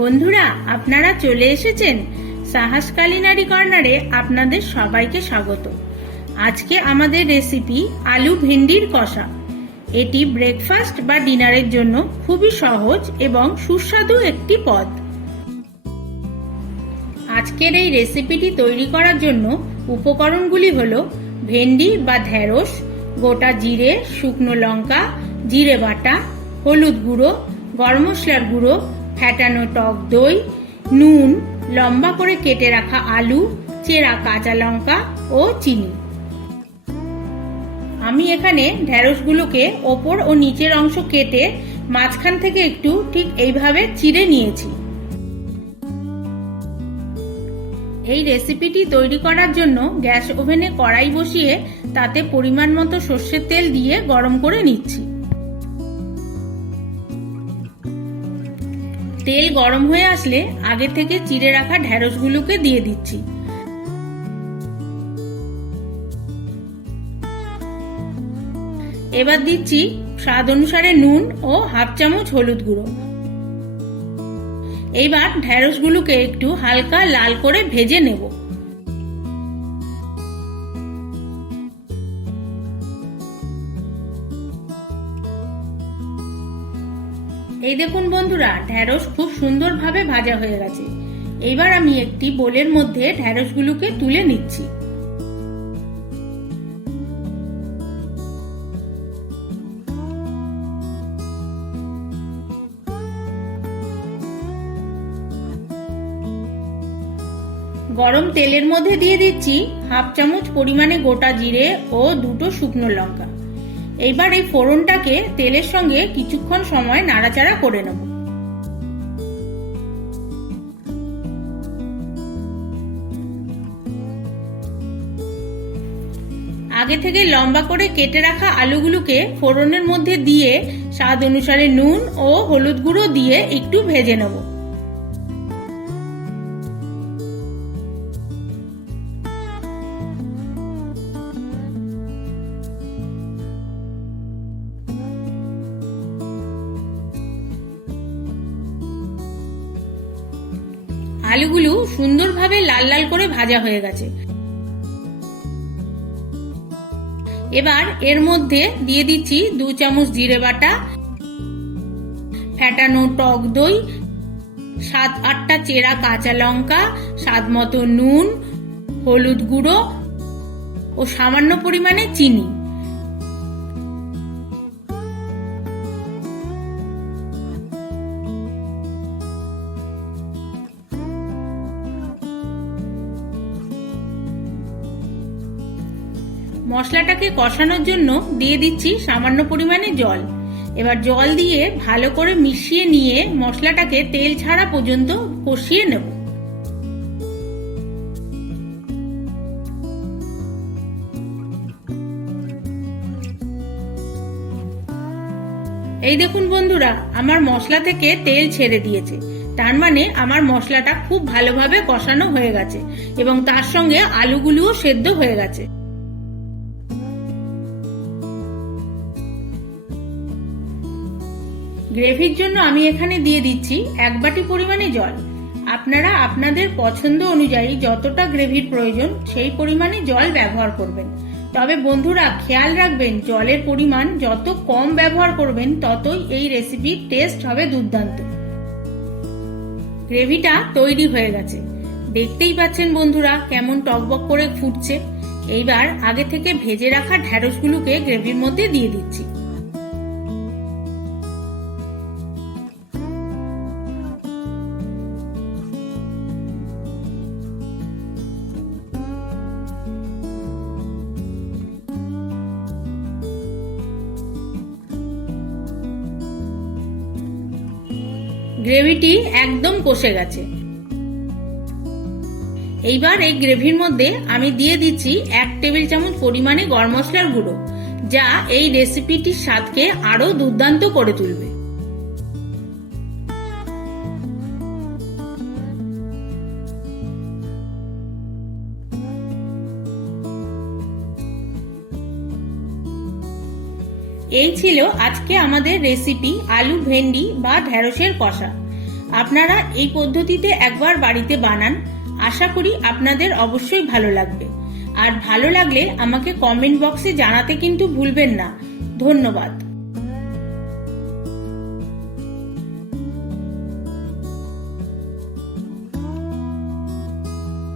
বন্ধুরা, আপনারা চলে এসেছেন সাহাস কালিনারি কর্নারে আপনাদের সবাইকে স্বাগত। আজকে আমাদের রেসিপি আলু ভেন্ডির কষা। এটি ব্রেকফাস্ট বা ডিনারের জন্য খুবই সহজ এবং সুস্বাদু একটি পদ। আজকের এই রেসিপিটি তৈরি করার জন্য উপকরণগুলি হল ভেন্ডি বা ঢ্যাঁড়স গোটা জিরে, শুকনো লঙ্কা, জিরে বাটা, হলুদ গুঁড়ো, গরম মশলার গুঁড়ো ফ্যাটানো টক দই, নুন, লম্বা করে কেটে রাখা আলু, চেরা কাঁচা লঙ্কা ও চিনি। আমি এখানে ঢ্যাঁড়সগুলোকে ওপর ও নিচের অংশ কেটে মাঝখান থেকে একটু ঠিক এইভাবে চিড়ে নিয়েছি। এই রেসিপিটি তৈরি করার জন্য গ্যাস ওভেনে কড়াই বসিয়ে তাতে পরিমাণ মতো সর্ষের তেল দিয়ে গরম করে নিচ্ছি। তেল গরম হয়ে আসলে আগে থেকে চিড়ে রাখা ঢ্যাঁড়সগুলোকে দিয়ে দিচ্ছি। এবার দিচ্ছি স্বাদ অনুসারে নুন ও হাফ চামচ হলুদ গুঁড়ো। এইবার ঢ্যাঁড়সগুলোকে একটু হালকা লাল করে ভেজে নেব। এই দেখুন বন্ধুরা, ঢ্যাঁড়স খুব সুন্দরভাবে ভাজা হয়ে গেছে। এইবার আমি একটি বোলের মধ্যে ঢ্যাঁড়সগুলোকে তুলে নিচ্ছি। গরম তেলের মধ্যে দিয়ে দিচ্ছি হাফ চামচ পরিমাণে গোটা জিরে ও দুটো শুকনো লঙ্কা। এইবার এই ফোড়নটাকে তেলের সঙ্গে কিছুক্ষণ সময় নাড়াচাড়া করে নেব। আগে থেকে লম্বা করে কেটে রাখা আলুগুলোকে ফোড়নের মধ্যে দিয়ে স্বাদ অনুসারে নুন ও হলুদ গুঁড়ো দিয়ে একটু ভেজে নেব। আলুগুলো সুন্দরভাবে লাল লাল করে ভাজা হয়ে গেছে। এবার এর মধ্যে দিয়ে দিচ্ছি দু চামচ জিরে বাটা ফ্যাটানো টক দই, সাত আটটা চেরা কাঁচা লঙ্কা, স্বাদ মতো নুন, হলুদ গুঁড়ো ও সামান্য পরিমাণে চিনি। মশলাটাকে কষানোর জন্য দিয়ে দিচ্ছি সামান্য পরিমাণে জল। এবার জল দিয়ে ভালো করে মিশিয়ে নিয়ে মশলাটাকে তেল ছাড়া পর্যন্ত কষিয়ে নেব। এই দেখুন বন্ধুরা, আমার মশলা থেকে তেল ছেড়ে দিয়েছে। তার মানে আমার মশলাটা খুব ভালোভাবে কষানো হয়ে গেছে এবং তার সঙ্গে আলুগুলিও সেদ্ধ হয়ে গেছে। গ্রেভির জন্য আমি এখানে দিয়ে দিচ্ছি এক বাটি পরিমাণে জল। আপনারা আপনাদের পছন্দ অনুযায়ী যতটা গ্রেভির প্রয়োজন সেই পরিমাণে জল ব্যবহার করবেন। তবে বন্ধুরা, খেয়াল রাখবেন, জলের পরিমাণ যত কম ব্যবহার করবেন, ততই এই রেসিপির টেস্ট হবে দুর্দান্ত। গ্রেভিটা তৈরি হয়ে গেছে। দেখতেই পাচ্ছেন বন্ধুরা, কেমন টকবক করে ফুটছে। এইবার আগে থেকে ভেজে রাখা ঢ্যাঁড়সগুলোকে গ্রেভির মধ্যে দিয়ে দিচ্ছি। গ্রেভিটি একদম কষে গেছে। এইবার এই গ্রেভির মধ্যে আমি দিয়ে দিচ্ছি এক টেবিল চামচ পরিমাণে গরম মশলার গুঁড়ো, যা এই রেসিপিটির স্বাদকে আরও দুর্দান্ত করে তুলবে। এই ছিল আজকে আমাদের রেসিপি আলু, ভেন্ডি বা ঢ্যাঁড়সের কষা। আপনারা এই পদ্ধতিতে একবার বাড়িতে বানান। আশা করি আপনাদের অবশ্যই ভালো লাগবে। আর ভালো লাগলে আমাকে কমেন্ট বক্সে জানাতে কিন্তু ভুলবেন না। ধন্যবাদ।